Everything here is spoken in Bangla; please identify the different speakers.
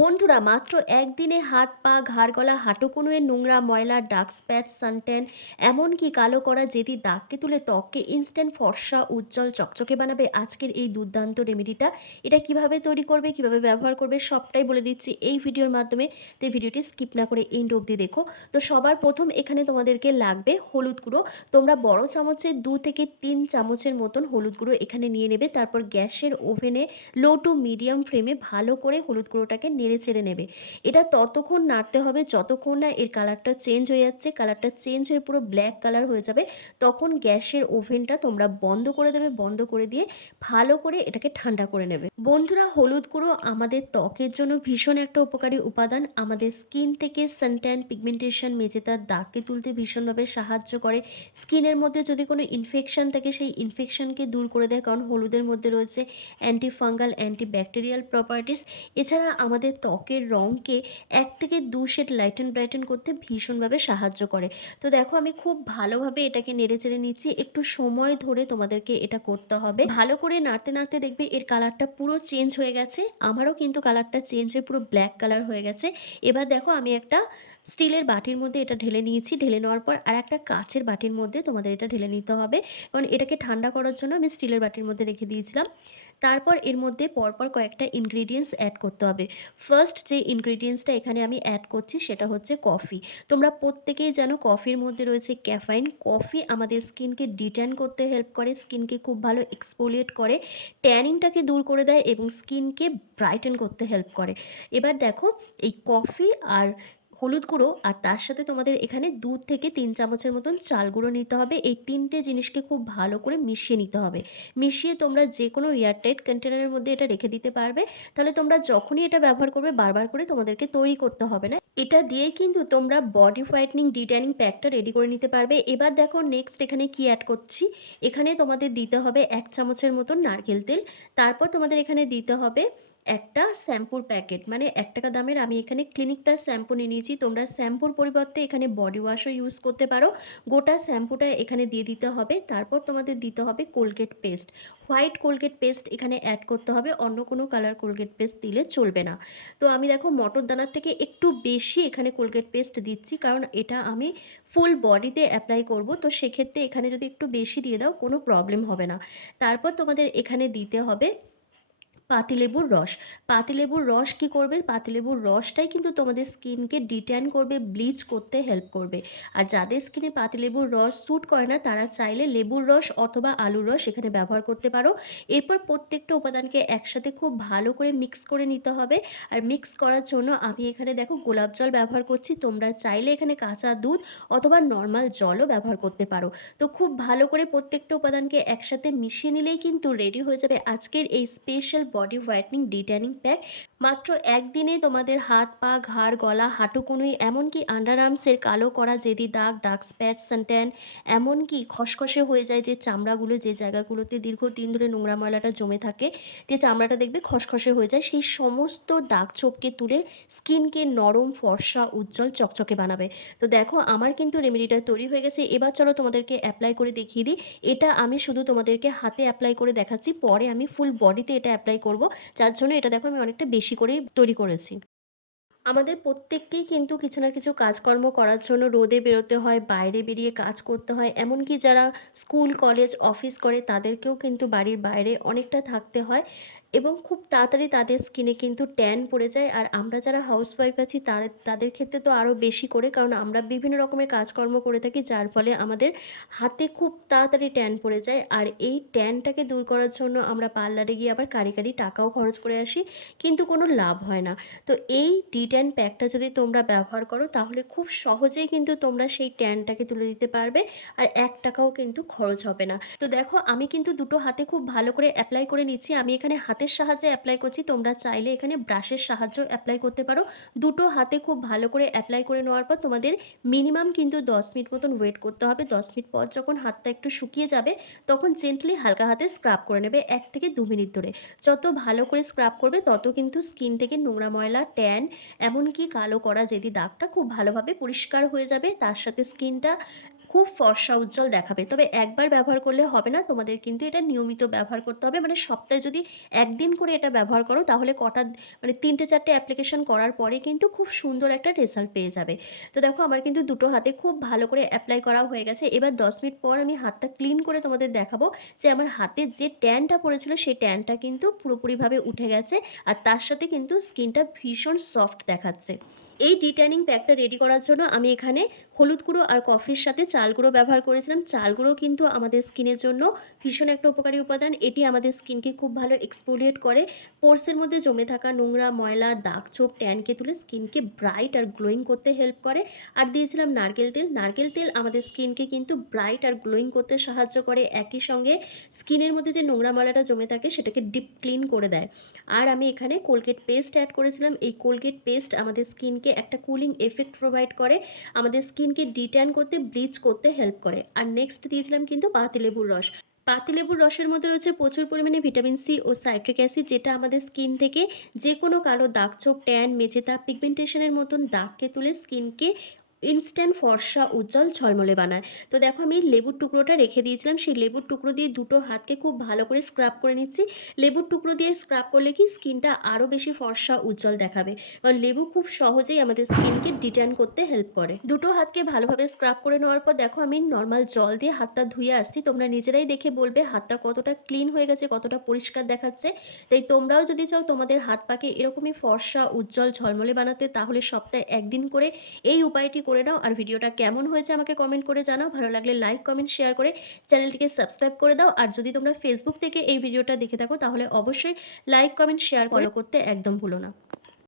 Speaker 1: বন্ধুরা, মাত্র একদিনে হাত পা, ঘাড় গলা হাঁটুকুনুয়ে নোংরা ময়লা ডার্ক স্প্যাচ সানট্যান, এমনকি কালো করা যেদি দাগকে তুলে ত্বককে ইনস্ট্যান্ট ফর্সা, উজ্জ্বল, চকচকে বানাবে আজকের এই দুর্দান্ত রেমেডিটা এটা কীভাবে তৈরি করবে, কীভাবে ব্যবহার করবে, সবটাই বলে দিচ্ছি এই ভিডিওর মাধ্যমে। তো ভিডিওটি স্কিপ না করে এন্ড অবধি দেখো। তো সবার প্রথম এখানে তোমাদেরকে লাগবে হলুদ গুঁড়ো। তোমরা বড় চামচের দু থেকে তিন চামচের মতন হলুদ গুঁড়ো এখানে নিয়ে নেবে। তারপর গ্যাসের ওভেনে লো টু মিডিয়াম ফ্লেমে ভালো করে হলুদ গুঁড়োটাকে নেড়ে চেড়ে নেবে। এটা ততক্ষণ নাড়তে হবে, যতক্ষণ না এর কালারটা চেঞ্জ হয়ে যাচ্ছে কালারটা চেঞ্জ হয়ে পুরো ব্ল্যাক কালার হয়ে যাবে, তখন গ্যাসের ওভেনটা তোমরা বন্ধ করে দেবে, বন্ধ করে দিয়ে ভালো করে এটাকে ঠান্ডা করে নেবে। বন্ধুরা, হলুদ গুঁড়ো আমাদের ত্বকের জন্য ভীষণ একটা উপকারী উপাদান। আমাদের স্কিন থেকে সানট্যান পিগমেন্টেশন মেজেতার দাগকে তুলতে ভীষণভাবে সাহায্য করে। স্কিনের মধ্যে যদি কোনো ইনফেকশন থাকে, সেই ইনফেকশনকে দূর করে দেয়, কারণ হলুদের মধ্যে রয়েছে anti fungal anti bacterial properties এছাড়া আমাদের ত্বকের রঙকে এক থেকে দু শেড লাইটেন ব্রাইটেন করতে ভীষণভাবে সাহায্য করে। তো দেখো, আমি খুব ভালোভাবে এটাকে নেড়ে চেড়ে নিচ্ছি। একটু সময় ধরে তোমাদেরকে এটা করতে হবে। ভালো করে নাড়তে নাড়তে দেখবে এর কালারটা পুরো চেঞ্জ হয়ে গেছে। আমারও কিন্তু কালারটা চেঞ্জ হয়ে পুরো ব্ল্যাক কালার হয়ে গেছে। এবার দেখো, আমি একটা স্টিলের বাটির মধ্যে এটা ঢেলে নিয়েছি। ঢেলে নেওয়ার পর আর একটা কাচের বাটির মধ্যে তোমাদের এটা ঢেলে নিতে হবে। কারণ এটাকে ঠান্ডা করার জন্য আমি স্টিলের বাটির মধ্যে রেখে দিয়েছিলাম। তারপর এর মধ্যে পরপর কয়েকটা ইনগ্রিডিয়েন্টস অ্যাড করতে হবে। ফার্স্ট যে ইনগ্রিডিয়েন্টসটা এখানে আমি অ্যাড করছি সেটা হচ্ছে কফি তোমরা প্রত্যেকেই জানো কফির মধ্যে রয়েছে ক্যাফাইন কফি আমাদের স্কিনকে ডিট্যান করতে হেল্প করে স্কিনকে খুব ভালো এক্সপোলিয়েট করে ট্যানিংটাকে দূর করে দেয় এবং স্কিনকে ব্রাইটেন করতে হেল্প করে। এবার দেখো, এই কফি আর হলুদ গুঁড়ো আর তার সাথে তোমাদের এখানে দু থেকে তিন চামচের মতন চাল গুঁড়ো নিতে হবে। এই তিনটে জিনিসকে খুব ভালো করে মিশিয়ে নিতে হবে। মিশিয়ে তোমরা যে কোনো এয়ারটাইট কন্টেনারের মধ্যে এটা রেখে দিতে পারবে। তাহলে তোমরা যখনই এটা ব্যবহার করবে, বারবার করে তোমাদেরকে তৈরি করতে হবে না। এটা দিয়েই কিন্তু তোমরা বডি হোয়াইটনিং ডিট্যানিং প্যাকটা রেডি করে নিতে পারবে। এবার দেখো নেক্সট এখানে কি অ্যাড করছি? এখানে তোমাদের দিতে হবে এক চামচের মতন নারকেল তেল। তারপর তোমাদের এখানে দিতে হবে একটা শ্যাম্পুর প্যাকেট মানে এক টাকা দামের, আমি এখানে ক্লিনিক প্লাস শ্যাম্পু নিয়ে নিয়েছি। তোমরা শ্যাম্পুর পরিবর্তে এখানে বডি ওয়াশও ইউজ করতে পারো। গোটা শ্যাম্পুটা এখানে দিয়ে দিতে হবে। তারপর তোমাদের দিতে হবে Colgate paste white Colgate paste এখানে অ্যাড করতে হবে। অন্য কোনো কালার কোলগেট পেস্ট দিলে চলবে না। তো আমি দেখো মটর দানার থেকে একটু বেশি এখানে কোলগেট পেস্ট দিচ্ছি, কারণ এটা আমি ফুল বডিতে অ্যাপ্লাই করব। তো সেক্ষেত্রে এখানে যদি একটু বেশি দিয়ে দাও, কোনো প্রবলেম হবে না। তারপর তোমাদের এখানে দিতে হবে পাতিলেবুর রস। পাতিলেবুর রস কি করবে? পাতিলেবুর রসটাই কিন্তু তোমাদের স্কিনকে ডিট্যান করবে, ব্লিচ করতে হেল্প করবে। আর যাদের স্কিনে পাতিলেবুর রস স্যুট করে না, তারা চাইলে লেবুর রস অথবা আলুর রস এখানে ব্যবহার করতে পারো। এরপর প্রত্যেকটা উপাদানকে একসাথে খুব ভালো করে মিক্স করে নিতে হবে। আর মিক্স করার জন্য আমি এখানে দেখো গোলাপ জল ব্যবহার করছি। তোমরা চাইলে এখানে কাঁচা দুধ অথবা নর্মাল জলও ব্যবহার করতে পারো। তো খুব ভালো করে প্রত্যেকটা উপাদানকে একসাথে মিশিয়ে নিলেই কিন্তু রেডি হয়ে যাবে আজকের এই special body whitening detanning pack মাত্র একদিনে তোমাদের হাত, পা, ঘাড়, গলা, হাঁটু হাঁটুকুনুই এমনকি আন্ডার আর্মসের কালো করা যেদি দাগ ডার্ক স্প্যাচ সানট্যান এমনকি খসখসে হয়ে যায় যে চামড়াগুলো, যে জায়গাগুলোতে দীর্ঘদিন ধরে নোংরা ময়লাটা জমে থাকে, যে চামড়াটা দেখবে খসখসে হয়ে যায়, সেই সমস্ত দাগ ছোপকে তুলে স্কিনকে নরম, ফর্সা, উজ্জ্বল, চকচকে বানাবে। তো দেখো, আমার কিন্তু রেমেডিটা তৈরি হয়ে গেছে। এবার চলো তোমাদেরকে অ্যাপ্লাই করে দেখিয়ে দিই। এটা আমি শুধু তোমাদেরকে হাতে অ্যাপ্লাই করে দেখাচ্ছি, পরে আমি ফুল বডিতে এটা অ্যাপ্লাই করব। যার জন্য এটা দেখো আমি অনেকটা বেশি করেই তৈরি করেছি। আমাদের প্রত্যেককেই কিন্তু কিছু না কিছু কাজকর্ম করার জন্য রোদে বেরোতে হয়, বাইরে বেরিয়ে কাজ করতে হয়। এমনকি যারা স্কুল, কলেজ, অফিস করে তাদেরকেও কিন্তু বাড়ির বাইরে অনেকটা থাকতে হয়। এবং খুব তাড়াতাড়ি তাদের স্কিনে কিন্তু ট্যান পড়ে যায়। আর আমরা যারা হাউসওয়াইফ আছি, তার, তাদের ক্ষেত্রে তো আরও বেশি করে, কারণ আমরা বিভিন্ন রকমের কাজকর্ম করে থাকি, যার ফলে আমাদের হাতে খুব তাড়াতাড়ি ট্যান পড়ে যায়। আর এই ট্যানটাকে দূর করার জন্য আমরা পার্লারে গিয়ে আবার কারি কারি টাকাও খরচ করে আসি, কিন্তু কোনো লাভ হয় না। তো এই ডি ট্যান প্যাকটা যদি তোমরা ব্যবহার করো, তাহলে খুব সহজেই কিন্তু তোমরা সেই ট্যানটাকে তুলে দিতে পারবে, আর এক টাকাও কিন্তু খরচ হবে না। তো দেখো, আমি কিন্তু দুটো হাতে খুব ভালো করে অ্যাপ্লাই করে নিচ্ছি। আমি এখানে হাতের সাহায্যে অ্যাপ্লাই করছি, তোমরা চাইলে এখানে ব্রাশের সাহায্য অ্যাপ্লাই করতে পারো। দুটো হাতে খুব ভালো করে অ্যাপ্লাই করে নেওয়ার পর তোমাদের মিনিমাম কিন্তু দশ মিনিট মতন ওয়েট করতে হবে। দশ মিনিট পর যখন হাতটা একটু শুকিয়ে যাবে, তখন জেন্টলি হালকা হাতে স্ক্রাব করে নেবে এক থেকে দু মিনিট ধরে। যত ভালো করে স্ক্রাব করবে, তত কিন্তু স্কিন থেকে নোংরা ময়লা ট্যান এমনকি কালো করা যেদি দাগটা খুব ভালোভাবে পরিষ্কার হয়ে যাবে। তার সাথে স্কিনটা খুব ফর্সা উজ্জ্বল দেখাবে। তবে একবার ব্যবহার করলে হবে না। তোমাদের কিন্তু এটা নিয়মিত ব্যবহার করতে হবে। মানে সপ্তাহে যদি একদিন করে এটা ব্যবহার করো, তাহলে কটা মানে ৩ টে ৪ অ্যাপ্লিকেশন করার পরে কিন্তু খুব সুন্দর একটা রেজাল্ট পেয়ে যাবে। তো দেখো, আমার কিন্তু দুটো হাতে খুব ভালো করে অ্যাপ্লাই করা হয়ে গেছে। এবার ১০ মিনিট পর আমি হাতটা ক্লিন করে তোমাদের দেখাবো যে আমার হাতে যে ট্যানটা পড়েছিল, সেই ট্যানটা কিন্তু পুরোপুরিভাবে উঠে গেছে। আর তার সাথে কিন্তু স্কিনটা ভীষণ সফট দেখাচ্ছে। এই ডিট্যানিং প্যাকটা রেডি করার জন্য আমি এখানে হলুদ গুঁড়ো আর কফির সাথে চাল গুঁড়ো ব্যবহার করেছিলাম। চাল গুঁড়ো কিন্তু আমাদের স্কিনের জন্য ভীষণ একটা উপকারী উপাদান। এটি আমাদের স্কিনকে খুব ভালো এক্সফোলিয়েট করে। পোরসের মধ্যে জমে থাকা নোংরা, ময়লা, দাগ, ছোপ, ট্যানকে তুলে স্কিনকে ব্রাইট আর গ্লোয়িং করতে হেল্প করে। আর দিয়েছিলাম নারকেল তেল। নারকেল তেল আমাদের স্কিনকে কিন্তু ব্রাইট আর গ্লোয়িং করতে সাহায্য করে। একই সঙ্গে স্কিনের মধ্যে যে নোংরা ময়লাটা জমে থাকে সেটাকে ডিপ ক্লিন করে দেয়। আর আমি এখানে কোলগেট পেস্ট অ্যাড করেছিলাম। এই কোলগেট পেস্ট আমাদের স্কিনকে একটা কুলিং এফেক্ট প্রোভাইড করে। আমাদের স্কিনকে ডিটেন করতে, ব্লিচ করতে হেল্প করে। আর নেক্সট দিয়েছিলাম কিন্তু পাতিলেবুর রস। পাতিলেবুর রসের মধ্যে রয়েছে প্রচুর পরিমাণে ভিটামিন সি ও সাইট্রিক অ্যাসিড যেটা আমাদের স্কিন থেকে যে কোনো কালো দাগ, চোখ ট্যান, মেচেতা, পিগমেন্টেশনের মতন দাগকে তুলে স্কিনকে ইনস্ট্যান্ট ফর্সা, উজ্জ্বল, ঝলমলে বানায়। তো দেখো আমি লেবুর টুকরোটা রেখে দিয়েছিলাম। সেই লেবুর টুকরো দিয়ে দুটো হাতকে খুব ভালো করে স্ক্রাব করে নিচ্ছি। লেবুর টুকরো দিয়ে স্ক্রাব করলে কি স্কিনটা আরও বেশি ফর্সা, উজ্জ্বল দেখাবে। কারণ লেবু খুব সহজেই আমাদের স্কিনকে ডিট্যান করতে হেল্প করে। দুটো হাতকে ভালোভাবে স্ক্রাব করে নেওয়ার পর দেখো আমি নর্মাল জল দিয়ে হাতটা ধুয়ে আসছি। তোমরা নিজেরাই দেখে বলবে হাতটা কতটা ক্লিন হয়ে গেছে, কতটা পরিষ্কার দেখাচ্ছে। তাই তোমরাও যদি চাও তোমাদের হাত পাকে এরকমই ফর্সা, উজ্জ্বল, ঝলমলে বানাতে তাহলে সপ্তাহে একদিন করে এই উপায়টি করে নাও। আর ভিডিওটা কেমন হয়েছে আমাকে কমেন্ট করে জানাও। ভালো লাগলে লাইক, কমেন্ট, শেয়ার করে চ্যানেলটিকে সাবস্ক্রাইব করে দাও। আর যদি তোমরা ফেসবুক থেকে এই ভিডিওটা দেখে থাকো তাহলে অবশ্যই লাইক, কমেন্ট, শেয়ার ফলো করতে একদম ভুলো না।